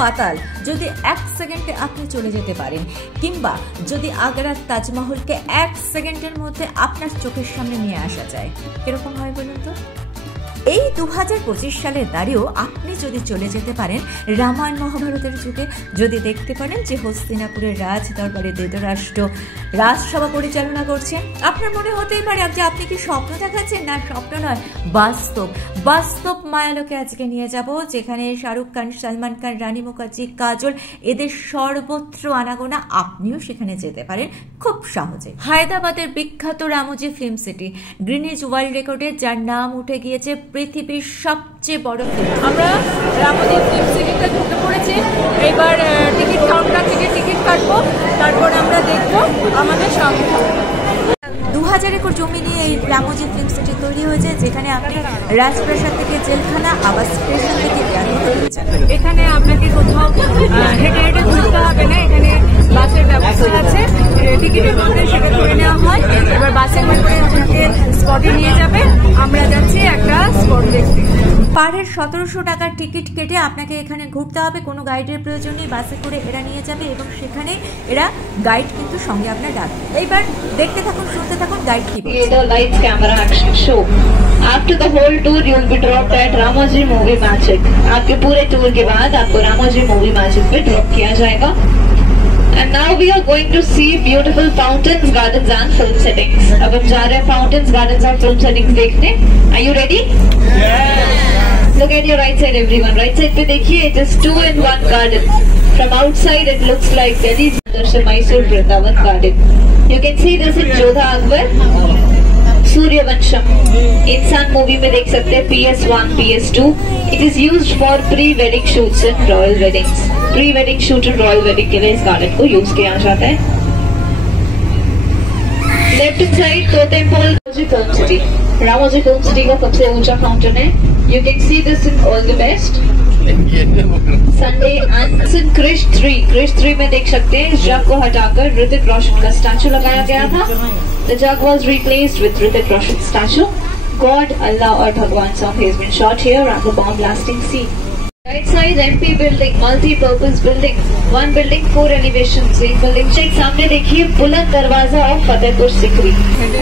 পাতাল যদি 1 সেকেন্ডে আপনি চলে যেতে পারেন, কিংবা যদি আগ্রার তাজমহলকে 1 সেকেন্ডের মধ্যে আপনার চোখের সামনে নিয়ে আসা যায়, কিরকম হয় বলুন তো? এই 2025 সালে দাঁড়িয়েও আপনি যদি চলে যেতে পারেন রামায়ণ মহাভারতের যুগে, যদি দেখতে পারেন যে হস্তিনাপুরের রাজ দরবারে ধৃতরাষ্ট্র রাজসভা পরিচালনা করছেন, আপনার মনে হতেই পারে যে আপনি কি স্বপ্ন দেখাচ্ছেন। না, স্বপ্ন নয়, বাস্তব। বাস্তব মায়ালোকে আজকে নিয়ে যাব, যেখানে শাহরুখ খান, সালমান খান, রানী মুখার্জি, কাজল, এদের সর্বত্র আনাগোনা। আপনিও সেখানে যেতে পারেন খুব সহজে। হায়দ্রাবাদের বিখ্যাত Ramoji film city, Greenidge world রেকর্ডে যার নাম উঠে গিয়েছে পৃথিবীর সবচেয়ে বড় ফিল্ম। আমরা রামোজি ফিল্ম সিটিতে ঢুকে পড়েছি। এবার টিকিট কাউন্টার থেকে টিকিট কাটবো, তারপর আমরা দেখবো আমাদের সঙ্গে। 2000 একর জমি নিয়ে এই রামোজি ফিল্ম সিটি তৈরি হয়েছে, যেখানে আপনি রাজপ্রাসাদ থেকে জেলখানা, আবার স্টেশন থেকে এয়ারপোর্ট হয়ে যান। এখানে আপনাকে কোথাও হেঁটে হেঁটে ঘুরতে হবে না, এখানে বাসের ব্যবস্থা আছে। টিকিটের মধ্যে সেটা করে নেওয়া হয়। এবার বাসে করে আপনাকে স্পটে নিয়ে যাবে। আমরা যাচ্ছি একটা স্পট দেখতে। পার হেড 1700 টাকার টিকিট কেটে আপনাকে এখানে ঘুরতে হবে। কোনো গাইডের প্রয়োজন নেই, বাসে করে এরা নিয়ে যাবে এবং সেখানে এরা গাইড কিন্তু সঙ্গে আপনার ডাকবে। এইবার দেখতে থাকুন, শুনতে থাকুন গাইড কি বলছে। The lights, camera, action, show. After the whole tour, you will be dropped at Ramoji Movie Magic. आपके पूरे टूर के बाद आपको Ramoji Movie Magic पे ड्रॉप किया जाएगा। And now we are going to see beautiful fountains, gardens and film settings. अब हम जा रहे हैं fountains, gardens and film settings देखने. Are you ready? Yes. Look at your right side, everyone. Right side पे देखिए, it is 2-in-1 garden. From outside, it looks like Delhi's Darshan Mysore Vrindavan garden. You can see this in Jodha Akbar, Suryavansham. इंसान movie में देख सकते हैं PS1, PS2. It is used for pre-wedding shoots and royal weddings. Pre-wedding shoot and royal wedding के लिए इस garden को use किया जाता है। Left side totem pole Ramoji film city. Ramoji film city का सबसे ऊंचा फाउंटेन है। You can see this in all the best. Sunday and Krrish 3 में देख सकते हैं इस जग को हटाकर ऋतिक रोशन का स्टैचू लगाया गया था। The jug was replaced with Hrithik Roshan's statue. God, Allah और भगवान song has been shot here and the bomb blasting scene. Right side MP building, multi-purpose building. One building, 4 elevations. एक building check सामने देखिए बुलंद दरवाजा और Fatehpur Sikri.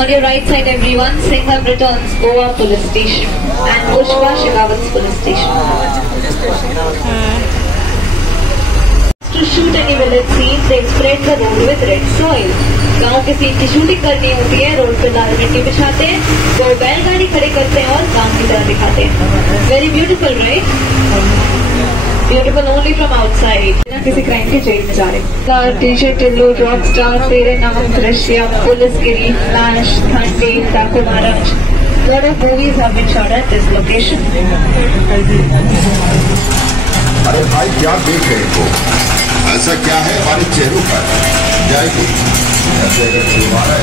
On your right side everyone, Singham returns Goa police station and Pushpa Shekhawat's police station. To shoot any village scene, they spread the road with red soil. गांव के scene की shooting करनी होती है, रोड पे लाल मिट्टी बिछाते हैं, तो बैलगाड़ी खड़े करते हैं और गांव की तरह दिखाते हैं। Very beautiful, right? Beautiful only from outside. बिना किसी क्राइम के जेल में जा रहे। टीशर्ट, टिल्लू, रॉक स्टार, तेरे नाम, दृश्यम, पुलिसगिरी, फ्लैश, थंडे, डाकू महाराज। Lot of movies have been shot at this location. अरे भाई क्या देख रहे हो? ऐसा क्या है हमारे चेहरों पर? जाएगी ऐसे अगर दोबारा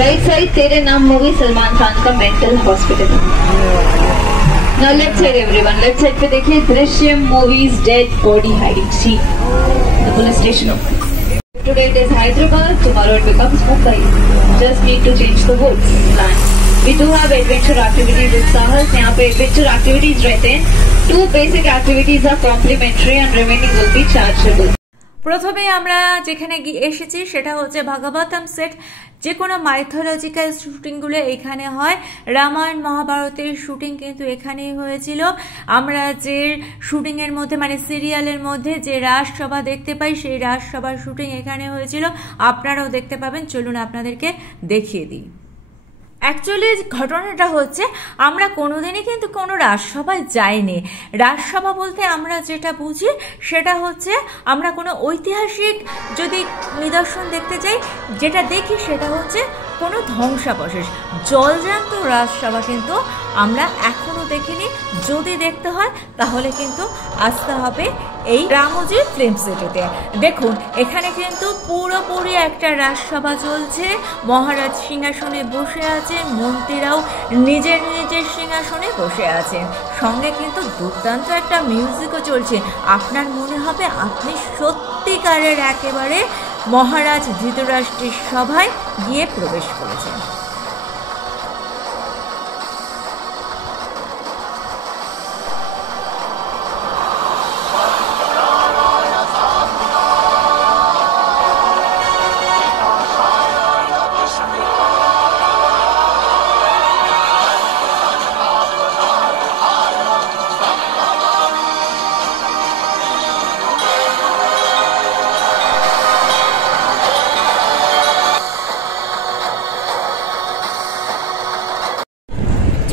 राइट साइड तेरे नाम मूवी सलमान खान का mental hospital. Now left side everyone, left side पे देखिए Drishyam movies dead body hiding scene, the police station. Today it is Hyderabad, tomorrow it becomes Mumbai. Just need to change the words. Plan. We do have adventure activities with Sahas. यहाँ पे adventure activities रहते हैं. 2 basic activities are complimentary and remaining will be chargeable. প্রথমে আমরা যেখানে এসেছি সেটা হচ্ছে ভাগবতম সেট। যে কোনো মাইথোলজিক্যাল শুটিংগুলো এখানে হয়। রামায়ণ মহাভারতের শুটিং কিন্তু এখানেই হয়েছিল। আমরা যে শুটিংয়ের মধ্যে মানে সিরিয়ালের মধ্যে যে রাজসভা দেখতে পাই সেই রাজসভার শুটিং এখানে হয়েছিল। আপনারাও দেখতে পাবেন, চলুন আপনাদেরকে দেখিয়ে দিই। অ্যাকচুয়ালি ঘটনাটা হচ্ছে আমরা কোনোদিনই কিন্তু কোনো রাজসভায় যাইনি। রাজসভা বলতে আমরা যেটা বুঝি সেটা হচ্ছে আমরা কোনো ঐতিহাসিক যদি নিদর্শন দেখতে যাই, যেটা দেখি সেটা হচ্ছে কোনো ধ্বংসাবশেষ। জলজান্ত রাজসভা কিন্তু আমরা এখনো দেখিনি। যদি দেখতে হয় তাহলে কিন্তু আসতে হবে এই রামোজি ফিল্ম সিটিতে। দেখুন এখানে কিন্তু পুরোপুরি একটা রাজসভা চলছে, মহারাজ সিংহাসনে বসে আছেন, মন্ত্রীরাও নিজের নিজের সিংহাসনে বসে আছেন, সঙ্গে কিন্তু দুর্দান্ত একটা মিউজিকও চলছে। আপনার মনে হবে আপনি সত্যিকারের একেবারে মহারাজ ধৃতরাষ্ট্রের সভায় গিয়ে প্রবেশ করেছেন।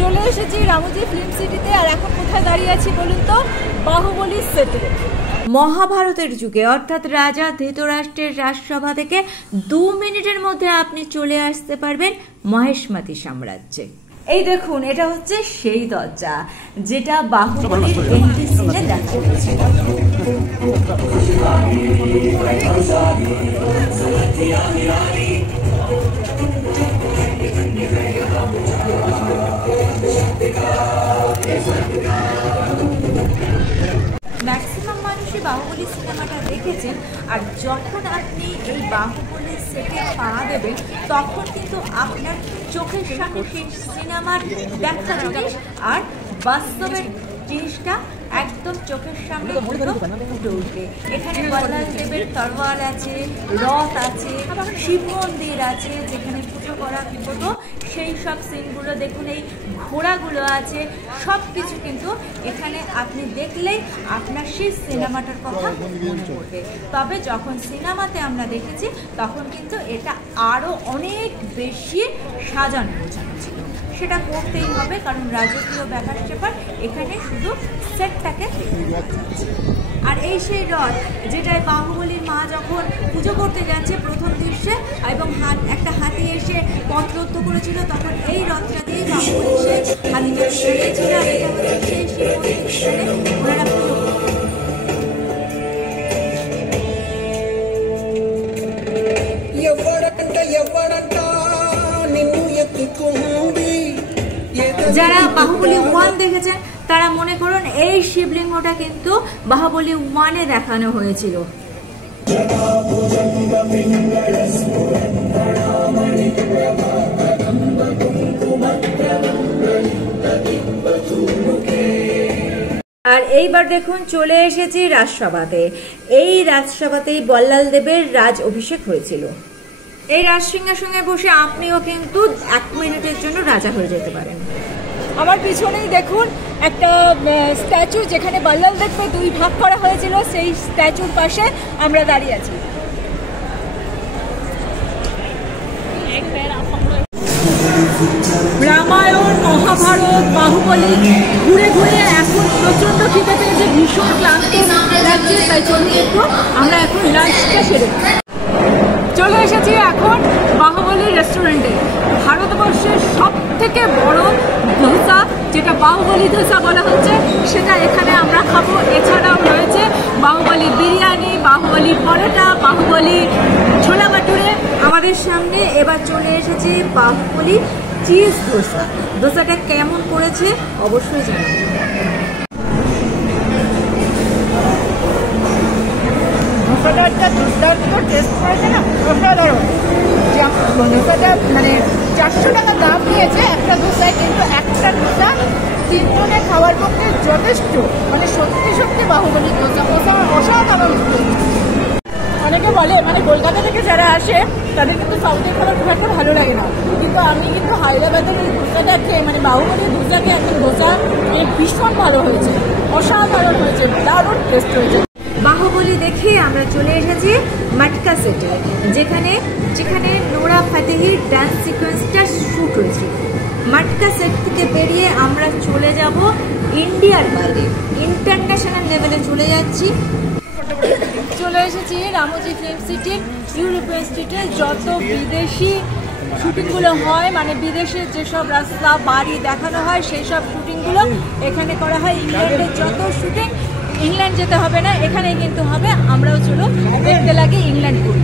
চলে এসেছি রামোজি ফিল্ম সিটিতে। আর এখন কোথায় দাঁড়িয়ে আছি বলুন তো? বাহুবলী সেটে। মহাভারতের যুগে অর্থাৎ রাজা ধৃতরাষ্ট্রের রাজসভা থেকে 2 মিনিটের মধ্যে আপনি চলে আসতে পারবেন মহেশমতি সাম্রাজ্যে। এই দেখুন এটা হচ্ছে সেই দরজা যেটা বাহুবলীর এন্ট্রি সিনে দেখা গেছিল। ম্যাক্সিমাম মানুষই বাহুবলী সিনেমাটা দেখেছেন, আর যখন আপনি এই বাহুবলী সেটে পা দেবেন তখন কিন্তু আপনার চোখের সামনে সেই সিনেমার দেখা জিনিস আর বাস্তবের জিনিসটা একদম চোখের সামনে ফুটে উঠবে। এখানে বল্লাল দেবের তরোয়াল আছে, রথ আছে, শিব মন্দির আছে যেখানে পুজো করা হতো, সেই সব সিনগুলো দেখুন। এই ঘোড়াগুলো আছে, সব কিছু কিন্তু এখানে আপনি দেখলেই আপনার সেই সিনেমাটার কথা মনে পড়বে। তবে যখন সিনেমাতে আমরা দেখেছি তখন কিন্তু এটা আরও অনেক বেশি সাজানো গোছানো ছিল। সেটা করতেই হবে, কারণ রাজকীয় ব্যাপার স্যাপার এখানে শুধু সেটটাকে। আর এই সেই রথ যেটায় বাহুবলীর মা যখন পুজো করতে যাচ্ছে প্রথম দৃশ্যে, এবং একটা হাতি এসে পথ রোধ করেছিল, তখন এই রথটা দিয়ে বাহুবলী সেই হাতিটা ছেড়েছিল। আর এটা হচ্ছে সেই শিব মন্দির ওনারা পুজো করতেন। যারা বাহুবলী 1 দেখেছেন তারা মনে করুন এই শিবলিঙ্গটা কিন্তু বাহুবলী 1-এ দেখানো হয়েছিল। আর এইবার দেখুন চলে এসেছি রাজসভাতে। এই রাজসভাতেই বল্লাল দেবের রাজ অভিষেক হয়েছিল। এই রাজসিংহাসনে বসে আপনিও কিন্তু 1 মিনিটের জন্য রাজা হয়ে যেতে পারেন। আমার পিছনেই দেখুন একটা স্ট্যাচু, যেখানে বল্লাল দেবকে 2 ভাগ করা হয়েছিল, সেই স্ট্যাচুর পাশে আমরা দাঁড়িয়ে আছি। রামায়ণ, মহাভারত, বাহুবলী ঘুরে ঘুরে এখন প্রচন্ড খিদে পেয়েছে, ভীষণ ক্লান্ত লাগছে, তাই চলুন একটু আমরা এখন লাঞ্চটা সেরে। চলে এসেছি এখন বাহুবলী রেস্টুরেন্টে। ভারতবর্ষের সব থেকে বড় ধোসা, যেটা বাহুবলী ধোসা বলা হচ্ছে, সেটা এখানে আমরা খাবো। এছাড়াও রয়েছে বাহুবলী বিরিয়ানি, বাহুবলী পরোটা, বাহুবলী ছোলা ভাটুরে। আমাদের সামনে এবার চলে এসেছে বাহুবলী চিজ ধোসা। ধোসাটা কেমন করেছে অবশ্যই জানাবেন। ধোসাটা একটা দুর্দান্ত টেস্ট করেছে না, অসাধারণ। ধোসাটা মানে 400 টাকা দাম নিয়েছে একটা ধোসায়, কিন্তু একটা ধোসা 3 জনের খাওয়ার পক্ষে যথেষ্ট। মানে সত্যি সত্যি বাহুবলী ধোসা অসাধারণ। অনেকে বলে মানে কলকাতা থেকে যারা আসে তাদের কিন্তু সাউথের খাবার খুব একটা ভালো লাগে না, কিন্তু আমি কিন্তু হায়দ্রাবাদের এই ধোসাটা খেয়ে, মানে বাহুবলী ধোসাকে একটা ধোসা ভীষণ ভালো হয়েছে, অসাধারণ হয়েছে, দারুণ টেস্ট হয়েছে। বাহুবলী দেখে দেখে আমরা চলে এসেছি মাটকা সেটে, যেখানে নোরা ফাতেহির ডান্স সিকোয়েন্সটা শ্যুট হয়েছে। মাটকা সেট থেকে বেরিয়ে আমরা চলে যাব ইন্ডিয়ার বাইরে, ইন্টারন্যাশনাল লেভেলে চলে যাচ্ছি। চলে এসেছি রামোজি ফিল্ম সিটির ইউরোপিয়ান স্ট্রিটে। যত বিদেশি শুটিংগুলো হয়, মানে বিদেশে যেসব রাস্তা বাড়ি দেখানো হয় সেই সব শুটিংগুলো এখানে করা হয়। ইংল্যান্ডের যত শুটিং, ইংল্যান্ড যেতে হবে না, এখানেই কিন্তু হবে। আমরাও চলো দেখতে লাগে ইংল্যান্ড করি।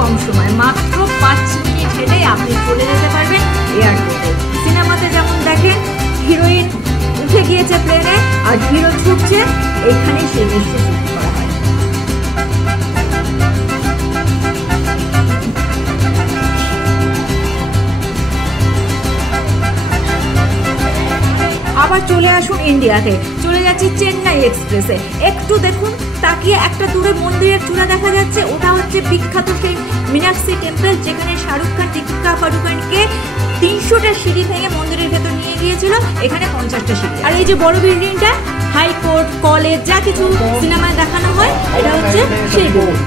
কম সময় মাত্র 5 মিনিট হেঁটে আপনি চলে যেতে পারবেন এয়ারপোর্টে। সিনেমাতে যেমন দেখেন হিরোইন উঠে গিয়েছে প্লেনে আর হিরো ছুটছে, এখানে সেই দৃশ্য শুট করা হয়। আবার চলে আসুন ইন্ডিয়াতে, চলে যাচ্ছি চেন্নাই এক্সপ্রেসে। একটু দেখুন, তাকিয়ে একটা দূরে মন্দিরের চূড়া দেখা যাচ্ছে, ওটা হচ্ছে বিখ্যাত সেই মীনাক্ষী টেম্পল, যেখানে শাহরুখ খান দীপিকা পাডুকোনকে 300টা সিঁড়ি ভেঙে মন্দিরের ভেতর নিয়ে গিয়েছিল, এখানে 50টা সিঁড়ি। আর এই যে বড় বিল্ডিংটা, হাইকোর্ট, কলেজ, যা কিছু সিনেমায় দেখানো হয়, এটা হচ্ছে সেই বিল্ডিং।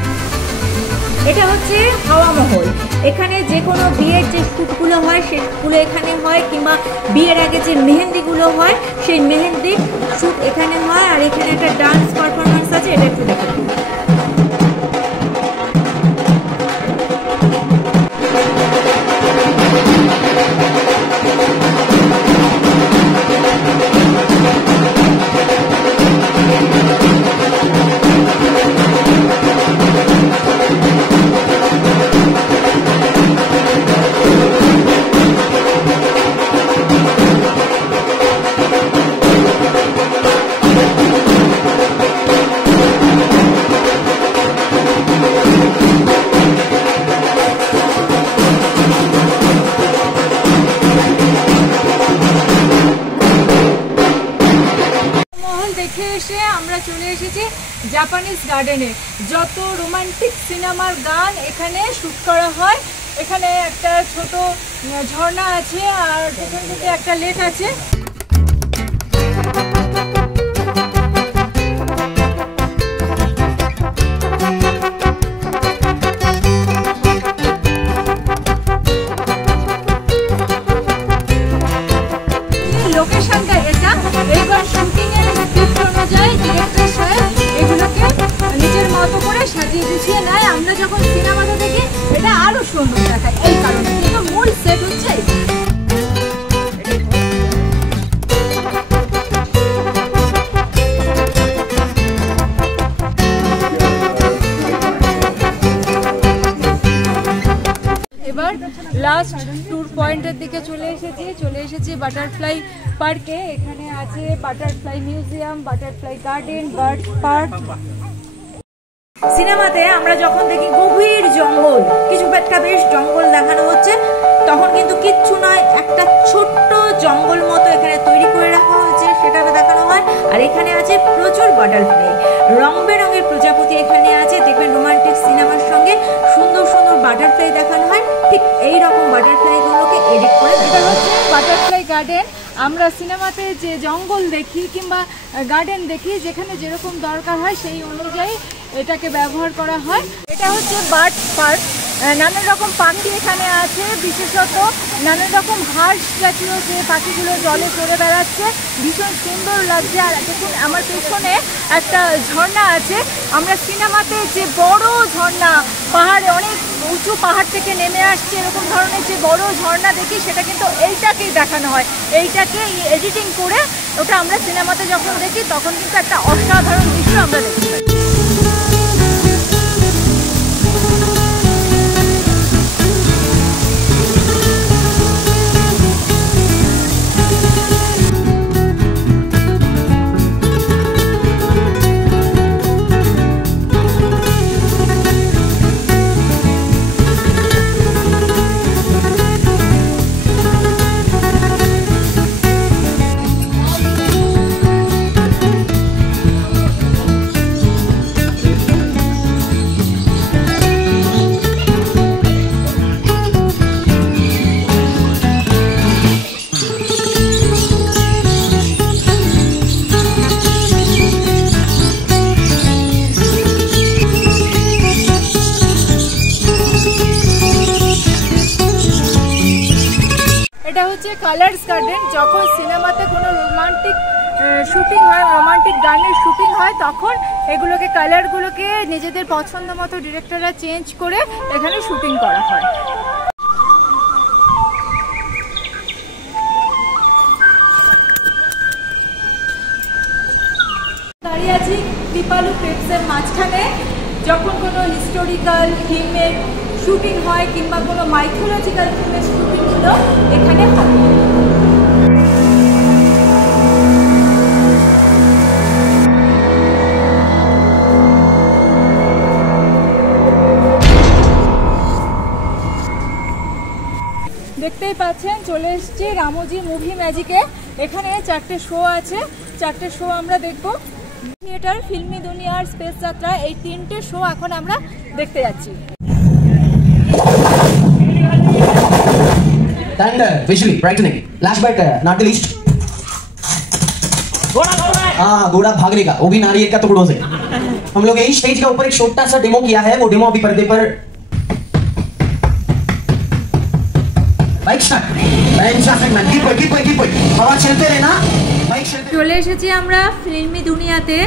এটা হচ্ছে হাওয়া মহল। এখানে যে কোনো বিয়ের যে শ্যুটগুলো হয় সেগুলো এখানে হয়, কিংবা বিয়ের আগে যে মেহেন্দিগুলো হয় সেই মেহেন্দির শ্যুট এখানে হয়। আর এখানে একটা ডান্স পারফরমেন্স আছে, এটা একটু দেখুন। আমরা চলে এসেছি জাপানিজ গার্ডেনে। যত রোমান্টিক সিনেমার গান এখানে শুট করা হয়। এখানে একটা ছোট ঝর্ণা আছে আর পেছন থেকে একটা লেক আছে। লোকেশনটা এটা। এইবার শুটিং এর স্ক্রিপ্ট অনুযায়ী ডিরেক্টর সাহেব এগুলোকে নিজের মতো করে সাজিয়ে গুছিয়ে নেয়। আমরা যখন সিনেমাতে দেখি এটা আরো সুন্দর দেখায়, এই কারণে। কিন্তু মূল সেট হচ্ছে এবার লাস্ট ট্যুর পয়েন্টের দিকে চলে এসেছি বাটারফ্লাই পার্কে। এখানে আছে butterfly museum, butterfly garden, bird park. সিনেমাতে আমরা যখন দেখি গভীর জঙ্গল, কিছু একটা বেশ জঙ্গল দেখানো হচ্ছে, তখন কিন্তু কিচ্ছু নয়, একটা ছোট্ট জঙ্গল মতো এখানে তৈরি করে রাখা হয়েছে, সেটা দেখানো হয়। আর এখানে আছে প্রচুর বাটারফ্লাই, রং বেরঙের প্রজাপতি এখানে আছে। দেখবেন রোমান্টিক সিনেমার সঙ্গে সুন্দর সুন্দর বাটারফ্লাই দেখানো হয়, ঠিক এই রকম বাটারফ্লাই গুলোকে এডিট করে। এটা হচ্ছে বাটারফ্লাই গার্ডেন। আমরা সিনেমাতে যে জঙ্গল দেখি কিংবা গার্ডেন দেখি, যেখানে যেরকম দরকার হয় সেই অনুযায়ী এটাকে ব্যবহার করা হয়। এটা হচ্ছে বার্ড পার্ক। নানান রকম পাখি এখানে আছে, বিশেষত নানান রকম হাঁস জাতীয় যে পাখিগুলো জলে চড়ে বেড়াচ্ছে, ভীষণ সুন্দর লাগছে। আর দেখুন আমার পেছনে একটা ঝর্ণা আছে। আমরা সিনেমাতে যে বড় ঝর্ণা, পাহাড়ে অনেক উঁচু পাহাড় থেকে নেমে আসছে এরকম ধরনের যে বড় ঝর্ণা দেখি, সেটা কিন্তু এইটাকেই দেখানো হয়। এইটাকে এডিটিং করে ওটা আমরা সিনেমাতে যখন দেখি তখন কিন্তু একটা অসাধারণ দৃশ্য আমরা দেখতে পাই। এটা হচ্ছে কালার্স গার্ডেন। যখন সিনেমাতে কোনো রোমান্টিক শুটিং হয়, রোমান্টিক গানের শুটিং হয়, তখন এগুলোকে কালারগুলোকে নিজেদের পছন্দ মতো ডিরেক্টররা চেঞ্জ করে এখানে শুটিং করা হয়। দাঁড়িয়ে আছি দীপালু ক্রেপসের মাঝখানে। যখন কোনো হিস্টোরিক্যাল থিমের শুটিং হয় কিংবা কোনো মাইথোলজিক্যাল থিমের শুটিংগুলো এখানে হয়। দেখতেই পাচ্ছেন চলে এসেছি রামোজি মুভি ম্যাজিকে। এখানে 4টে শো আছে, 4টে শো আমরা দেখবো। থিয়েটার, ফিল্মি দুনিয়া আর স্পেস যাত্রা, এই 3টে শো এখন আমরা দেখতে যাচ্ছি। Thunder, visually brightening. Lash but not the least. घोड़ा भागने का, वो भी नारियल का टुकड़ों से। हम लोग यही स्टेज के ऊपर एक छोटा सा डेमो किया है, वो डेमो अभी पर्दे पर bike start. Fantastic man, keep going. हवा चलते रहना। চলে এসেছি আমরা ফিল্মি দুনিয়াতে,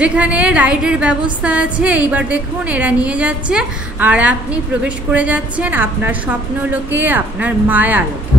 যেখানে রাইডের ব্যবস্থা আছে। এইবার দেখুন এরা নিয়ে যাচ্ছে আর আপনি প্রবেশ করে যাচ্ছেন আপনার স্বপ্ন লোকে, আপনার মায়া লোকে।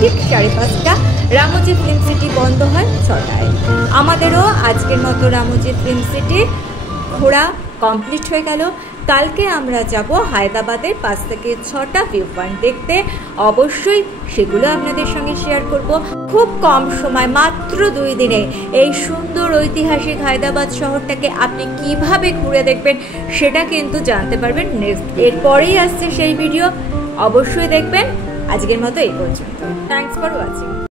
ঠিক 5:30টা রামোজি ফিল্ম সিটি বন্ধ হয় 6টায়। আমাদেরও আজকের মতো রামোজি ফিল্ম সিটি ঘোরা কমপ্লিট হয়ে গেল। কালকে আমরা যাব হায়দ্রাবাদের 5 থেকে 6টা ভিউ পয়েন্ট দেখতে। অবশ্যই সেগুলো আপনাদের সঙ্গে শেয়ার করব। খুব কম সময়, মাত্র 2 দিনে এই সুন্দর ঐতিহাসিক হায়দ্রাবাদ শহরটাকে আপনি কিভাবে ঘুরে দেখবেন সেটা কিন্তু জানতে পারবেন নেক্সট। এরপরেই আসছে সেই ভিডিও, অবশ্যই দেখবেন। আজকের মতো এই পর্যন্ত। Thanks for watching.